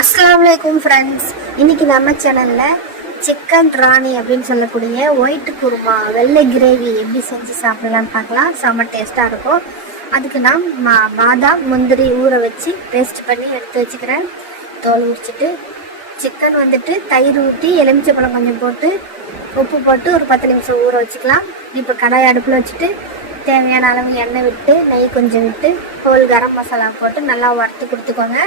அஸ்ஸலாமு அலைக்கும் ஃப்ரெண்ட்ஸ். இன்னைக்கு நம்ம சேனலில் சிக்கன் ராணி அப்படின்னு சொல்லக்கூடிய ஒயிட் குருமா வெள்ளை கிரேவி எப்படி செஞ்சு சாப்பிடலான்னு பார்க்கலாம். செம்ம டேஸ்ட்டாக இருக்கும். அதுக்கு நான் பாதாம் முந்திரி ஊற வச்சு பேஸ்ட் பண்ணி எடுத்து வச்சுக்கிறேன். தோல் உரிச்சிட்டு சிக்கன் தயிர் ஊற்றி எலுமிச்சைப்பழம் கொஞ்சம் போட்டு உப்பு போட்டு ஒரு 10 நிமிஷம் ஊற வச்சுக்கலாம். இப்போ கடாய் அடுப்பில் வச்சுட்டு தேவையான அளவு எண்ணெய் விட்டு நெய் கொஞ்சம் விட்டு ஹோல் கரம் மசாலா போட்டு நல்லா வறுத்து கொடுத்துக்கோங்க.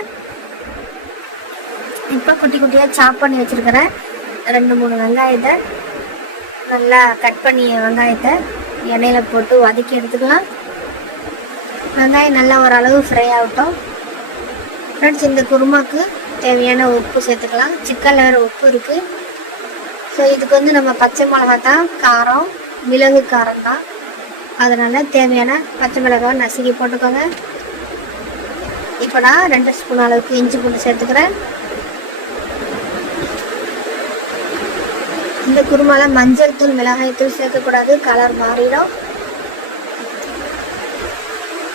இப்போ குட்டி குட்டியாக சாப் பண்ணி வச்சுருக்கிறேன் 2-3 வெங்காயத்தை நல்லா கட் பண்ணி வெங்காயத்தை எண்ணெயில் போட்டு வதக்கி எடுத்துக்கலாம். வெங்காயம் நல்லா ஓரளவு ஃப்ரை ஆகட்டும். ஃப்ரெண்ட்ஸ், இந்த குருமாக்கு தேவையான உப்பு சேர்த்துக்கலாம். சிக்கனில் வேறு உப்பு இருக்குது. ஸோ இதுக்கு நம்ம பச்சை மிளகா தான் காரம், மிளகு காரம் தான். அதனால் தேவையான பச்சை மிளகாவை நசுக்கி போட்டுக்கோங்க. இப்போ நான் 2 ஸ்பூன் அளவுக்கு இஞ்சி பூண்டு சேர்த்துக்கிறேன். இந்த குருமாவில் மஞ்சள் தூள் மிளகாய் தூள் சேர்க்கக்கூடாது, கலர் மாறிடும்.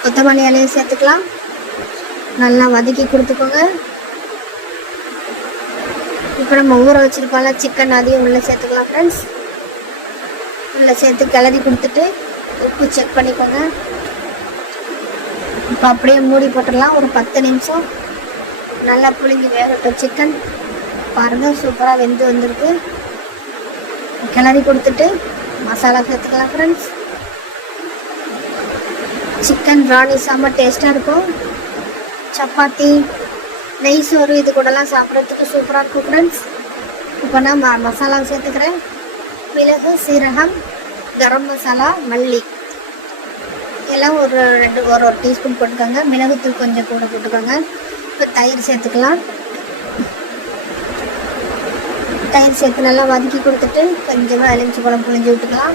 கொத்தமல்லி இலையை சேர்த்துக்கலாம். நல்லா வதக்கி கொடுத்துக்கோங்க. இப்போ நம்ம ஊற வச்சுருக்கோம்ல சிக்கன், அதையும் உள்ளே சேர்த்துக்கலாம். ஃப்ரெண்ட்ஸ், உள்ளே சேர்த்து கிளறி கொடுத்துட்டு உப்பு செக் பண்ணிக்கோங்க. இப்போ அப்படியே மூடி போட்டுடலாம். ஒரு 10 நிமிஷம் நல்லா புளிங்கி வேகட்டும். சிக்கன் பாருங்கள், சூப்பராக வெந்து வந்திருக்கு. கிளறி கொடுத்துட்டு மசாலா சேர்த்துக்கலாம். ஃப்ரெண்ட்ஸ், சிக்கன் ராணி செம்ம டேஸ்ட்டாக இருக்கும். சப்பாத்தி, நெய் சோறு இது கூடலாம் சாப்பிட்றதுக்கு சூப்பராக இருக்கும். ஃப்ரெண்ட்ஸ், இப்போ நான் மசாலா சேர்த்துக்கிறேன். மிளகு, சீரகம், கரம் மசாலா, மல்லி எல்லாம் ஒரு டீஸ்பூன் போட்டுக்கோங்க. மிளகுத்தூள் கொஞ்சம் கூட போட்டுக்கோங்க. இப்போ தயிர் சேர்த்துக்கலாம். தயிர் சேர்த்து நல்லா வதக்கி கொடுத்துட்டு கொஞ்சமாக எலுமிச்சைப்பழம் புழிஞ்சு விட்டுக்கலாம்.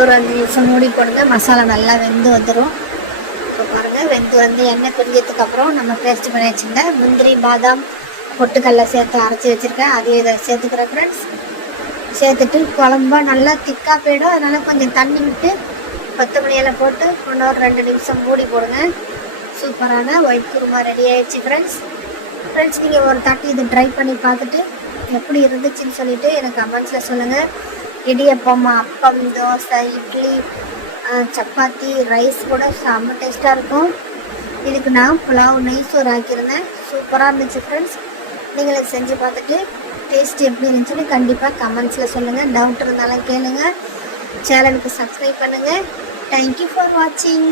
ஒரு 5 நிமிஷம் மூடி போடுங்க. மசாலா நல்லா வெந்து வந்துடும். இப்போ பாருங்கள், வெந்து எண்ணெய் பிரிஞ்சதுக்கு அப்புறம் நம்ம பேஸ்ட் பண்ணி வச்சுருந்த முந்திரி, பாதாம், பொட்டுக்கல்ல சேர்த்து அரைச்சி வச்சுருக்கேன். அதையும் இதை சேர்த்துக்கிறேன். ஃப்ரெண்ட்ஸ், சேர்த்துட்டு குழம்பா நல்லா திக்காக போயிடும். அதனால் கொஞ்சம் தண்ணி விட்டு கொத்தமல்லி இலை போட்டு ஒரு 2 நிமிஷம் மூடி போடுங்க. சூப்பரான ஒயிட் குருமா ரெடி ஆயிடுச்சு. ஃப்ரெண்ட்ஸ், நீங்கள் ஒரு தாட்டி இதை ட்ரை பண்ணி பார்த்துட்டு எப்படி இருந்துச்சுன்னு சொல்லிவிட்டு எனக்கு கமெண்ட்ஸில் சொல்லுங்கள். இடியப்பம், அப்பம், தோசை, இட்லி, சப்பாத்தி, ரைஸ் கூட செம்ம டேஸ்ட்டாக இருக்கும். இதுக்கு நான் புலாவ் நெய் சோறு ஆக்கியிருந்தேன். சூப்பராக இருந்துச்சு. ஃப்ரெண்ட்ஸ், நீங்களே செஞ்சு பார்த்துட்டு டேஸ்ட் எப்படி இருந்துச்சுன்னு கண்டிப்பாக கமெண்ட்ஸில் சொல்லுங்கள். டவுட் இருந்தாலும் கேளுங்கள். சேனலுக்கு சப்ஸ்கிரைப் பண்ணுங்கள். தேங்க்யூ ஃபார் வாட்சிங்.